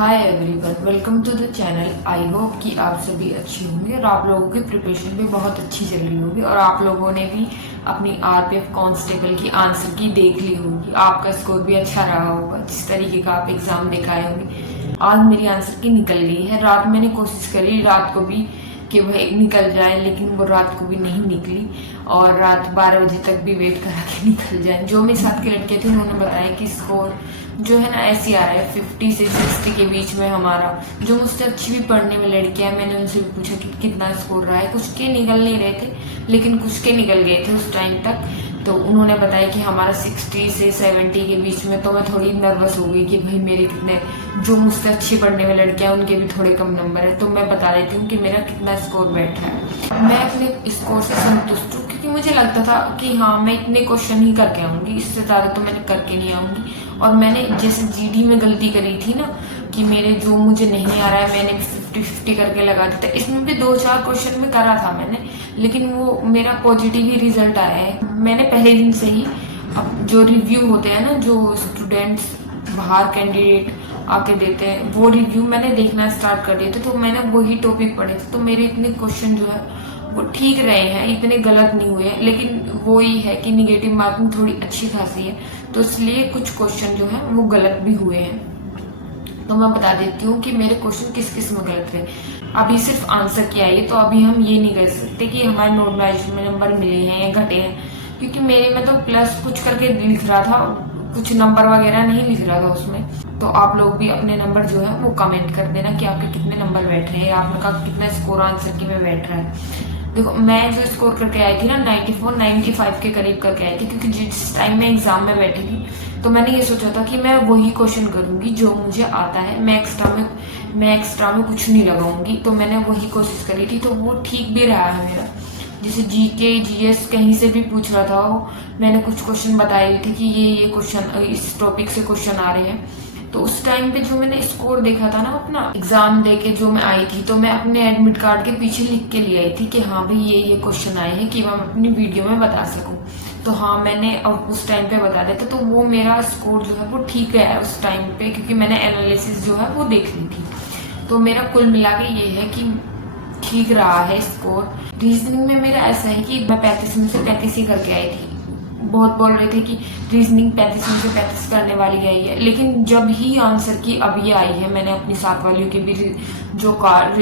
Hi everyone, welcome to the channel. I hope कि आप सभी अच्छे होंगे और आप लोगों की प्रिपरेशन भी बहुत अच्छी चल रही होगी और आप लोगों ने भी अपनी आरपीएफ कांस्टेबल की आंसर की देख ली होगी। आपका स्कोर भी अच्छा रहा होगा जिस तरीके का आप एग्जाम दिखाए होंगे। आज मेरी आंसर की निकल गई है। रात मैंने कोशिश करी रात को भी कि वह निकल जाए, लेकिन वो रात को भी नहीं निकली और रात 12 बजे तक भी वेट करा के निकल जाए। जो मेरे साथ के लड़के थे उन्होंने बताया कि स्कोर जो है ना ऐसे आ रहा है 50 से 60 के बीच में हमारा। जो मुझसे अच्छी भी पढ़ने में लड़कियां, मैंने उनसे भी पूछा कि कितना स्कोर रहा है। कुछ के निकल नहीं रहे थे लेकिन कुछ के निकल गए थे उस टाइम तक। तो उन्होंने बताया कि हमारा 60 से 70 के बीच में। तो मैं थोड़ी नर्वस हो गई कि भाई मेरे कितने, जो मुझसे अच्छी पढ़ने में लड़कियां उनके भी थोड़े कम नंबर है। तो मैं बता देती हूँ कि मेरा कितना स्कोर बैठा है। मैं अपने स्कोर से संतुष्ट हूँ क्योंकि मुझे लगता था कि हाँ मैं इतने क्वेश्चन ही करके आऊँगी, इससे ज़्यादा तो मैंने करके नहीं आऊँगी। और मैंने जैसे जीडी में गलती करी थी ना कि मेरे जो मुझे नहीं आ रहा है मैंने 50-50 करके लगा दिया था। इसमें भी 2-4 क्वेश्चन में करा था मैंने, लेकिन वो मेरा पॉजिटिव ही रिजल्ट आया है। मैंने पहले दिन से ही अब जो रिव्यू होते हैं ना, जो स्टूडेंट्स बाहर कैंडिडेट आके देते हैं, वो रिव्यू मैंने देखना स्टार्ट कर दिए थे। तो मैंने वही टॉपिक पढ़े थे। तो मेरे इतने क्वेश्चन जो है वो ठीक रहे हैं, इतने गलत नहीं हुए हैं। लेकिन वो ही है कि निगेटिव मार्किंग थोड़ी अच्छी खासी है, तो इसलिए कुछ क्वेश्चन जो है वो गलत भी हुए हैं। तो मैं बता देती हूँ कि मेरे क्वेश्चन किस किस में गलत थे। अभी सिर्फ आंसर किया है, तो अभी हम ये नहीं कह सकते कि हमारे नॉर्मलाइजेशन में नंबर मिले हैं या घटे हैं, क्योंकि मेरे में तो प्लस कुछ करके लिख रहा था, कुछ नंबर वगैरह नहीं लिख रहा था उसमें। तो आप लोग भी अपने नंबर जो है वो कमेंट कर देना कि आपके कितने नंबर बैठ रहे हैं, आपने कहा कितना स्कोर आंसर की में बैठ रहा है। देखो मैं जो स्कोर करके आई थी ना 94-95 के करीब करके आई थी, क्योंकि जिस टाइम मैं एग्जाम में बैठी थी तो मैंने ये सोचा था कि मैं वही क्वेश्चन करूंगी जो मुझे आता है। मैं एक्स्ट्रा में कुछ नहीं लगाऊंगी। तो मैंने वही कोशिश करी थी, तो वो ठीक भी रहा है मेरा। जैसे जीके जीएस कहीं से भी पूछ रहा था वो, मैंने कुछ क्वेश्चन बताए थे कि ये क्वेश्चन इस टॉपिक से क्वेश्चन आ रहे हैं। तो उस टाइम पे जो मैंने स्कोर देखा था ना अपना एग्जाम देके जो मैं आई थी, तो मैं अपने एडमिट कार्ड के पीछे लिख के ले आई थी कि हाँ भाई ये क्वेश्चन आए हैं, कि मैं अपनी वीडियो में बता सकूं। तो हाँ मैंने उस टाइम पे बता देता, तो वो मेरा स्कोर जो है वो ठीक है उस टाइम पे, क्योंकि मैंने एनालिसिस जो है वो देख ली थी। तो मेरा कुल मिला के ये है कि ठीक रहा है स्कोर। रीजनिंग में मेरा ऐसा है कि मैं 35 में से 35 ही करके आई थी। बहुत बोल रहे थे कि रीजनिंग 35 में से 35 करने वाली आई है, लेकिन जब ही आंसर की अब ये आई है, मैंने अपनी साथ वालियों के भी जो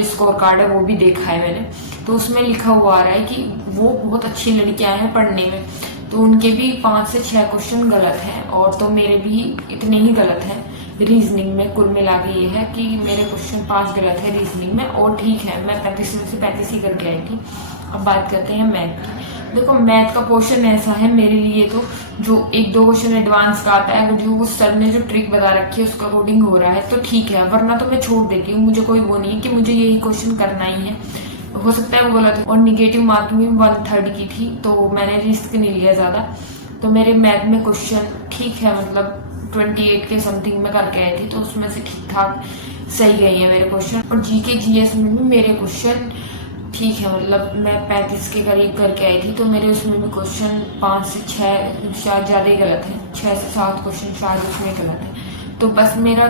स्कोर कार्ड है वो भी देखा है मैंने। तो उसमें लिखा हुआ आ रहा है कि वो बहुत अच्छी लड़कियां हैं पढ़ने में, तो उनके भी 5 से 6 क्वेश्चन गलत हैं और तो मेरे भी इतने ही गलत हैं रीजनिंग में। कुल मिला के ये है कि मेरे क्वेश्चन 5 गलत है रीजनिंग में और ठीक है, मैं 35 में से 35 ही करके आई थी। अब बात करते हैं मैथ की। देखो मैथ का क्वेश्चन ऐसा है मेरे लिए, तो जो 1-2 क्वेश्चन एडवांस का आता है, जो वो सर ने जो ट्रिक बता रखी है उसका अकॉर्डिंग हो रहा है तो ठीक है, वरना तो मैं छोड़ देती हूँ। मुझे कोई वो नहीं है कि मुझे यही क्वेश्चन करना ही है, हो सकता है वो गलत हो। और निगेटिव मार्किंग भी 1/3 की थी, तो मैंने रिस्क नहीं लिया ज्यादा। तो मेरे मैथ में क्वेश्चन ठीक है, मतलब 28 के समथिंग में करके आई थी, तो उसमें से ठीक ठाक सही गई है मेरे क्वेश्चन। और जीके जीएस में भी मेरे क्वेश्चन ठीक है, मतलब मैं 35 के करीब करके आई थी, तो मेरे उसमें भी क्वेश्चन 5 से 6 शायद ज़्यादा ही गलत है, 6 से 7 क्वेश्चन शायद उसमें गलत है। तो बस मेरा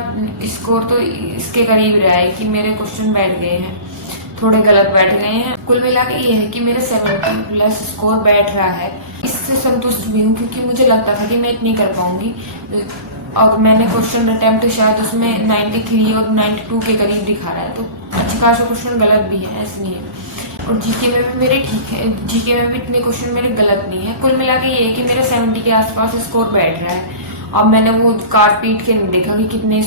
स्कोर तो इसके करीब रहा है कि मेरे क्वेश्चन बैठ गए हैं, थोड़े गलत बैठ गए हैं। कुल मिला के ये है कि मेरा 70 प्लस स्कोर बैठ रहा है। इससे संतुष्ट भी हूँ क्योंकि मुझे लगता था कि मैं इतनी कर पाऊंगी। और मैंने क्वेश्चन अटेम्प्ट शायद उसमें 93 और 92 के करीब दिखा रहा है, तो अच्छे खासा क्वेश्चन गलत भी है, ऐसे नहीं है। और जीके में भी मेरे ठीक है, जीके में भी इतने क्वेश्चन मेरे गलत नहीं है। कुल मिला के ये है कि मेरा 70 के आसपास स्कोर बैठ रहा है। अब मैंने वो कार्ड पीट के नहीं देखा कि कितने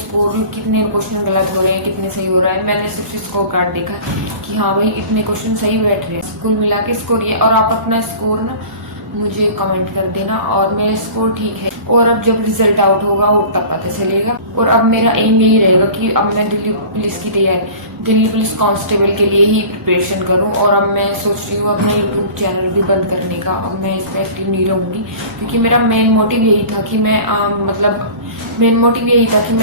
क्वेश्चन गलत हो रहे हैं, कितने सही हो रहा है। मैंने सिर्फ स्कोर कार्ड देखा कि हाँ भाई इतने क्वेश्चन सही बैठ रहे हैं। कुल मिला के स्कोर ये। और आप अपना स्कोर ना मुझे कमेंट कर देना। और मेरा स्कोर ठीक है, और अब जब रिजल्ट आउट होगा वो तब पता चलेगा। और अब मेरा एम यही रहेगा कि अब मैं दिल्ली पुलिस की तैयारी, दिल्ली पुलिस कांस्टेबल के लिए ही प्रिपरेशन करूं। और अब मैं सोच रही हूँ अपना यूट्यूब चैनल भी बंद करने का। अब मैं इस पर एक्टिव नहीं रहूंगी, क्योंकि मेरा मेन मोटिव यही था कि मैं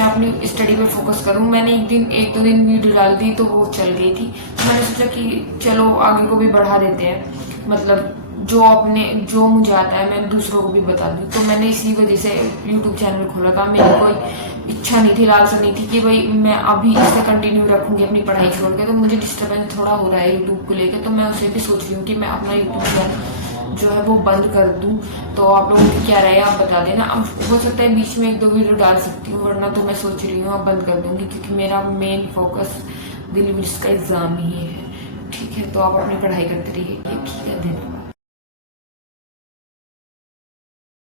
अपनी स्टडी पे फोकस करूं। मैंने 1-2 दिन वीडियो डाल दी तो वो चल गई थी, तो मैंने सोचा कि चलो आगे को भी बढ़ा देते हैं, मतलब जो मुझे आता है मैं दूसरों को भी बता दूँ। तो मैंने इसी वजह से यूट्यूब चैनल खोला था। मेरी कोई इच्छा नहीं थी, लालसा नहीं थी कि भाई मैं अभी इसे कंटिन्यू रखूँगी अपनी पढ़ाई छोड़ के। तो मुझे डिस्टर्बेंस थोड़ा हो रहा है यूट्यूब को लेकर, तो मैं उसे भी सोच रही हूँ कि मैं अपना यूट्यूब चैनल जो है वो बंद कर दूँ। तो आप लोगों की क्या राय है, आप बता देना। अब हो सकता है बीच में 1-2 वीडियो डाल सकती हूँ, वरना तो मैं सोच रही हूँ अब बंद कर दूँगी, क्योंकि मेरा मेन फोकस दिल्ली पुलिस का एग्ज़ाम ही है। ठीक है, तो आप अपनी पढ़ाई करते रहिए। ठीक है, धन्यवाद।